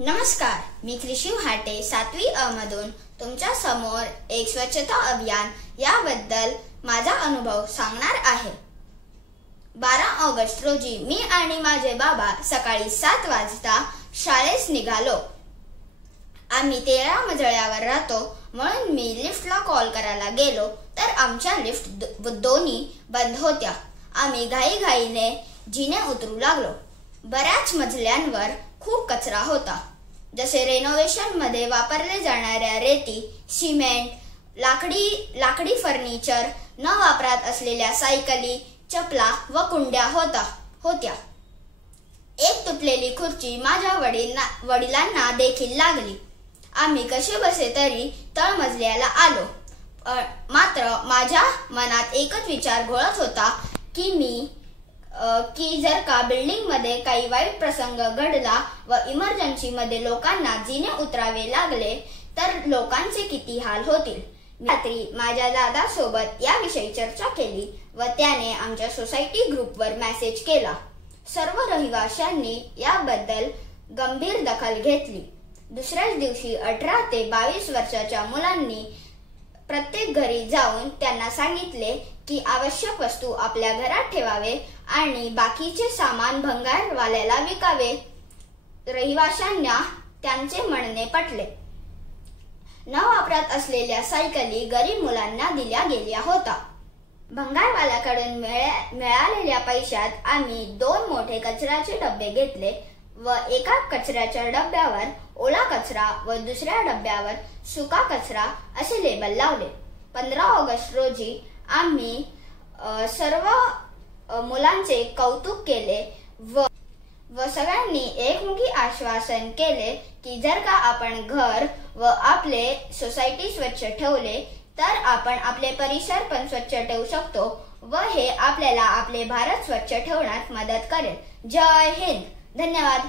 नमस्कार, मी कृषी हाटे 7वी अ मधून तुमच्या समोर एक स्वच्छता अभियान याबद्दल माझा अनुभव सांगणार आहे। 12 ऑगस्ट रोजी मी आणि माझे बाबा सकाळी 7 वाजता शाळेस निघालो। आम्ही 13 मजल्यावर राहतो म्हणून मी लिफ्टला कॉल करायला गेलो तर आमच्या लिफ्ट दोन्ही बंद होत्या। आम्ही घाईघाईने जिने उतरू लागलो। बऱ्याच मजल्यांवर खूप कचरा होता, जसे रेनोव्हेशन मध्ये वापरले जाणाऱ्या रेती, सिमेंट, लाकडी फर्निचर, न वापरात असलेल्या सायकली, चपला व कुंड्या होत्या। एक तुटलेली खुर्ची माझ्या वडिलांना देखील लागली। आम्ही कसे बसे तरी तळमजल्याला आलो। मात्र माझ्या मनात एकच विचार घोळत होता की जर का बिल्डिंग मध्ये काही वाईट प्रसंग घडला व इमर्जन्सी मध्ये लोकांना जिने उतरावे लागले तर लोकांचे किती हाल होतील। रात्री माझ्या दादा सोबत याविषयी चर्चा केली व त्याने आमच्या सोसायटी ग्रुपवर मेसेज केला। सर्व रहिवाशांनी याबद्दल गंभीर दखल घेतली। दुसऱ्याच दिवशी 18 ते 22 वर्षाच्या मुलांनी प्रत्येक घरी जाऊन त्यांना सांगितले की आवश्यक वस्तू आपल्या घरात ठेवावे आणि बाकीचे सामान भंगारवाल्याला विकावे। रहिवाशांना त्यांचे म्हणणे पटले। न वापरात असलेल्या सायकली गरीब मुलांना दिल्या गेल्या होत्या। भंगारवाल्याकडून मिळालेल्या पैशात आम्ही 2 मोठे कचऱ्याचे डबे घेतले व एका कचऱ्याच्या डब्यावर ओला कचरा व दुसऱ्या डब्यावर सुका कचरा असे लेबल लावले। 15 ऑगस्ट रोजी आम्ही सर्व मुलांचे कौतुक केले व सगळ्यांनी एकमुखी आश्वासन केले की जर का आपण घर व आपले सोसायटी स्वच्छ ठेवले तर आपण आपले परिसर पण स्वच्छ ठेवू शकतो व हे आपल्याला आपले भारत स्वच्छ ठेवण्यात मदत करेल। जय हिंद, धन्यवाद।